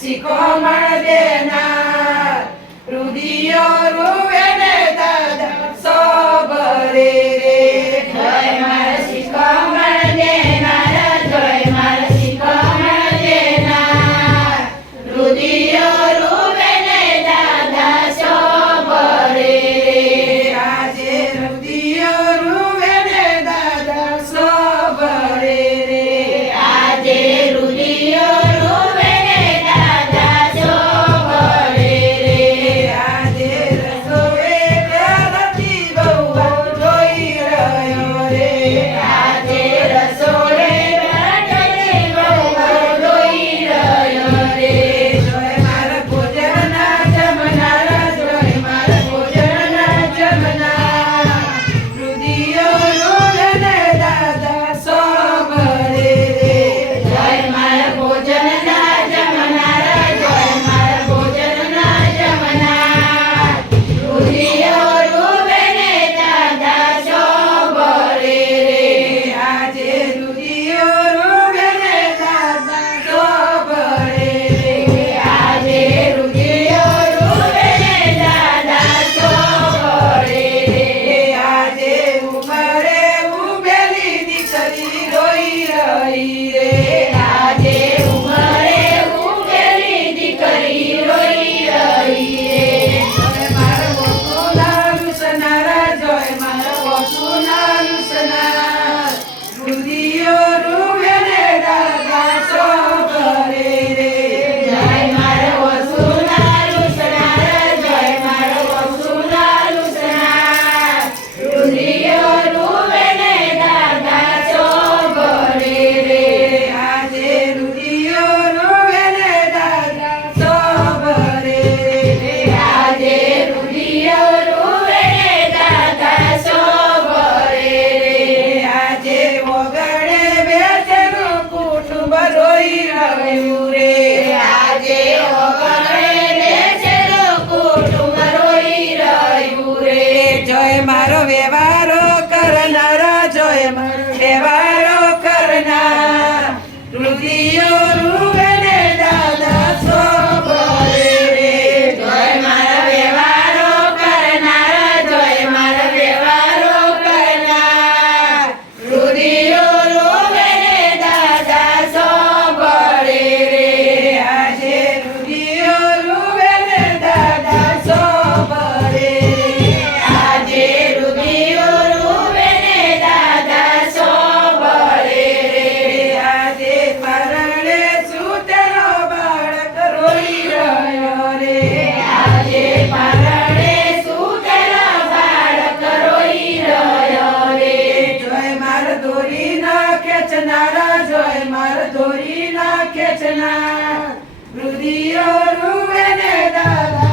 શિખમણ દેનાર રુદિયો રૂવે ને દાદા સોબરે રે જય મારા શિખમણ દેનાર જય મારા શિખમણ દેનાર રુદિયો રૂવે ને દાદા સોબરે રે આજે રુદિયો રૂવે ને દાદા સોબરે રે આજે રુદિયો રૂવે ને દાદા સોબરે રે આજે રસોડે ઘરથી બહુ જોઈ રહ્યો રે આજે રસોડે બેઠેલી વહુ જોઈ રહ્યો રે જય મારા ભોજનના જમનાર જય મારા ભોજનના જમનાર રુદિયો રૂવે ને દાદા સોબરે રે જય મારા ભોજનના જમનાર જય મારા ભોજનના જમનાર રુદિયો રૂવે ને દાદા સોબરે રે આજે રુદિયો રૂવે ને દાદા સોબરે રે આજે રુદિયો રૂવે ને દાદા સોબરે રે આજે ઉમરે ઉભેલી દીકરી રોઈ રહી રે આજે ઉંમરે ઉકેલી દીકરી રોઈ રહી રે જય મારા વસુના લુસનારા જય મારા વસુના લુસનાર રુદિયો રૂવે ને દાદા સોબરે રે જય મારા વસુના લુસનાર જય મારા વસુના લુસનાર રુદિયો રૂવે ને દાદા સોબરે રે આજે રુદિયો રૂવે ને દાદા સોબરે રે આજે રુદિયો રૂવે ને દાદા સોબરે રે આજે ઓગણે બેઠેલું કુટુંબ રોઈ રહ્યું રે આજે ઓગણે બેઠેલો કુટુંબ રોઈ રહ્યું રે જય મારો વ્યવહારો કરનાર જય મારો વ્યવહારો કરનાર રુદિયો રૂવે ને દાદા સોબરે રે જય મારા વ્યવહારો કરનાર જય મારા વ્યવહારો કરનાર રુદિયો રૂવે ને દાદા સોબરે રે આજે રુદિયો રૂવે ને દાદા સોબરે રે આજે રુદિયો રૂવે ને દાદા સોબરે રે આજે પરણે સૂતેલો બાળક રોઈ રહ્યો રે આજે પરણે સૂતેલા બાળક રોઈ રહ્યો રે જય માર દોરી ના ખેંચનારા જય માર દોરી ના ખેંચનાર રુદિયો રૂવે ને દાદા